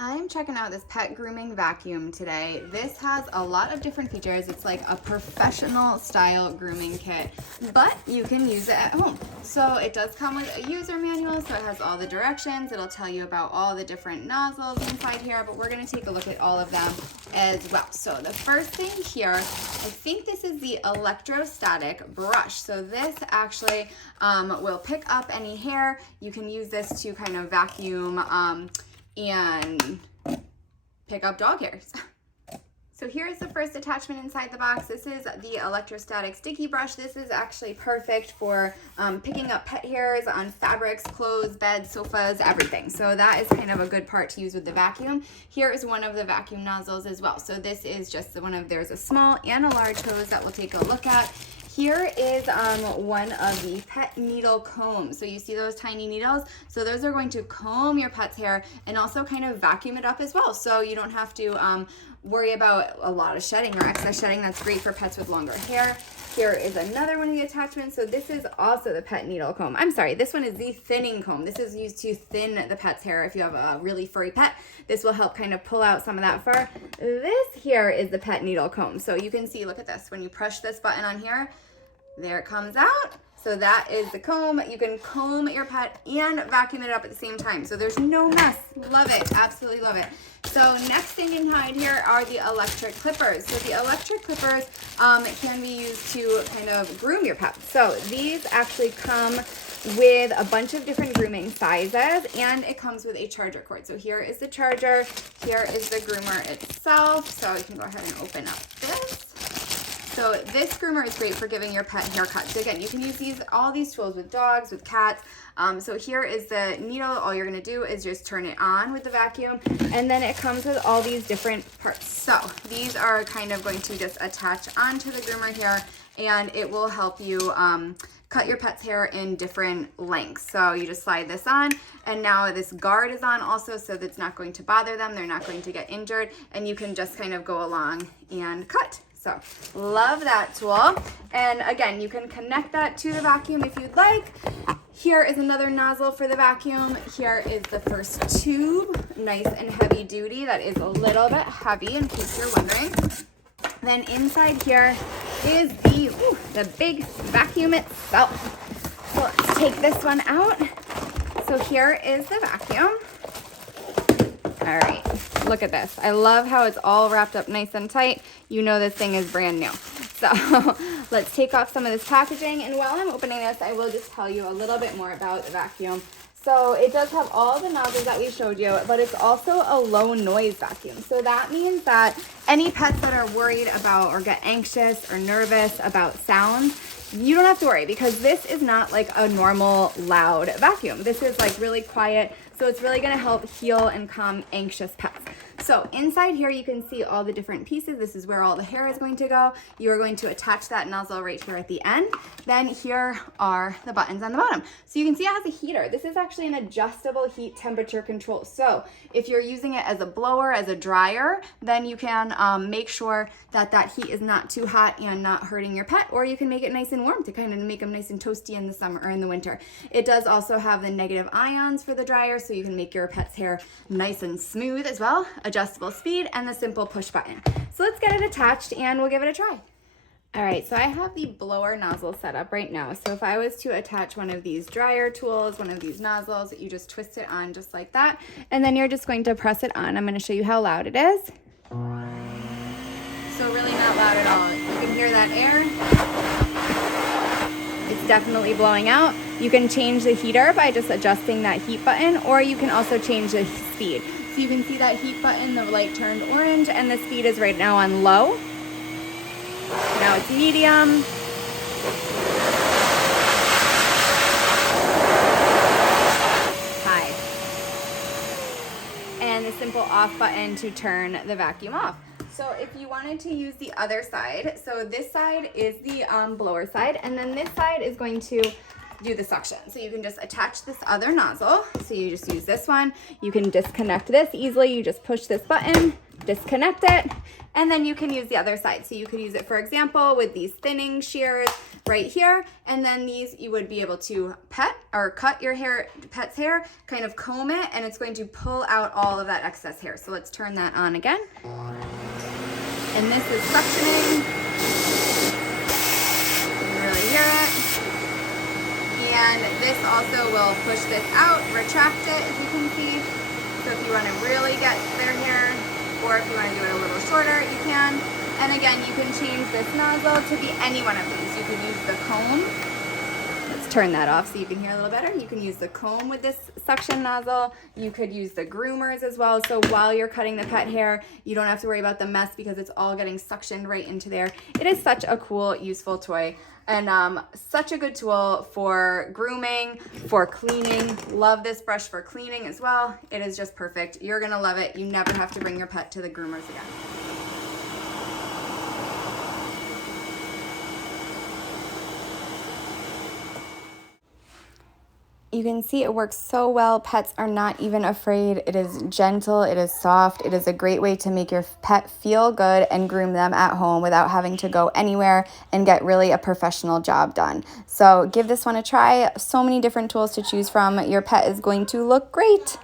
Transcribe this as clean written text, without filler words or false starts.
I'm checking out this pet grooming vacuum today. This has a lot of different features. It's like a professional style grooming kit, but you can use it at home. So it does come with a user manual, so it has all the directions. It'll tell you about all the different nozzles inside here, but we're gonna take a look at all of them as well. So the first thing here, I think this is the electrostatic brush. So this actually will pick up any hair. You can use this to kind of vacuum and pick up dog hairs. So here is the first attachment inside the box. This is the electrostatic sticky brush. This is actually perfect for picking up pet hairs on fabrics, clothes, beds, sofas, everything. So that is kind of a good part to use with the vacuum. Here is one of the vacuum nozzles as well. So this is just there's a small and a large hose that we'll take a look at. Here is one of the pet needle combs. So you see those tiny needles? So those are going to comb your pet's hair and also kind of vacuum it up as well. So you don't have to worry about a lot of shedding or excess shedding. That's great for pets with longer hair. Here is another one of the attachments. So this is also the pet needle comb. I'm sorry, this one is the thinning comb. This is used to thin the pet's hair. If you have a really furry pet, this will help kind of pull out some of that fur. This here is the pet needle comb. So you can see, look at this. When you push this button on here, there it comes out. So that is the comb. You can comb your pet and vacuum it up at the same time. So there's no mess. Love it. Absolutely love it. So next thing inside here are the electric clippers. So the electric clippers can be used to kind of groom your pet. So these actually come with a bunch of different grooming sizes, and it comes with a charger cord. So here is the charger. Here is the groomer itself. So you can go ahead and open up this. So this groomer is great for giving your pet haircuts. So again, you can use all these tools with dogs, with cats. So here is the needle. All you're gonna do is just turn it on with the vacuum, and then it comes with all these different parts. So these are kind of going to just attach onto the groomer here, and it will help you cut your pet's hair in different lengths. So you just slide this on, and now this guard is on also, so that's not going to bother them. They're not going to get injured, and you can just kind of go along and cut. So love that tool. And again, you can connect that to the vacuum if you'd like. Here is another nozzle for the vacuum. Here is the first tube, nice and heavy duty. That is a little bit heavy in case you're wondering. Then inside here is the big vacuum itself. So let's take this one out. So here is the vacuum. All right, look at this. I love how it's all wrapped up nice and tight. You know this thing is brand new. So let's take off some of this packaging. And while I'm opening this, I will just tell you a little bit more about the vacuum. So it does have all the nozzles that we showed you, but it's also a low noise vacuum. So that means that any pets that are worried about or get anxious or nervous about sound, you don't have to worry, because this is not like a normal loud vacuum. This is like really quiet. So it's really gonna help heal and calm anxious pets. So inside here, you can see all the different pieces. This is where all the hair is going to go. You are going to attach that nozzle right here at the end. Then here are the buttons on the bottom. So you can see it has a heater. This is actually an adjustable heat temperature control. So if you're using it as a blower, as a dryer, then you can make sure that that heat is not too hot and not hurting your pet, or you can make it nice and warm to kind of make them nice and toasty in the summer or in the winter. It does also have the negative ions for the dryer, so you can make your pet's hair nice and smooth as well. Adjustable speed, and the simple push button. So let's get it attached and we'll give it a try. All right, so I have the blower nozzle set up right now. So if I was to attach one of these dryer tools, one of these nozzles, you just twist it on just like that, and then you're just going to press it on. I'm going to show you how loud it is. So really not loud at all. You can hear that air. It's definitely blowing out. You can change the heater by just adjusting that heat button, or you can also change the speed. So you can see that heat button, the light turned orange, and the speed is right now on low. Now it's medium. High. And the simple off button to turn the vacuum off. So if you wanted to use the other side, so this side is the blower side, and then this side is going to do the suction. So you can just attach this other nozzle. So you just use this one. You can disconnect this easily. You just push this button, disconnect it, and then you can use the other side. So you could use it, for example, with these thinning shears right here, and then these you would be able to pet or cut your pet's hair, kind of comb it, and it's going to pull out all of that excess hair. So let's turn that on again. And this is suctioning. You can really hear it. And this also will push this out, retract it, as you can see. So if you want to really get their hair, or if you want to do it a little shorter, you can. And again, you can change this nozzle to be any one of these. You can use the comb. Let's turn that off so you can hear a little better. You can use the comb with this suction nozzle. You could use the groomers as well. So while you're cutting the pet hair, you don't have to worry about the mess because it's all getting suctioned right into there. It is such a cool, useful toy. And such a good tool for grooming, for cleaning. Love this brush for cleaning as well. It is just perfect. You're gonna love it. You never have to bring your pet to the groomers again. You can see it works so well. Pets are not even afraid. It is gentle, it is soft. It is a great way to make your pet feel good and groom them at home without having to go anywhere and get really a professional job done. So give this one a try. So many different tools to choose from. Your pet is going to look great.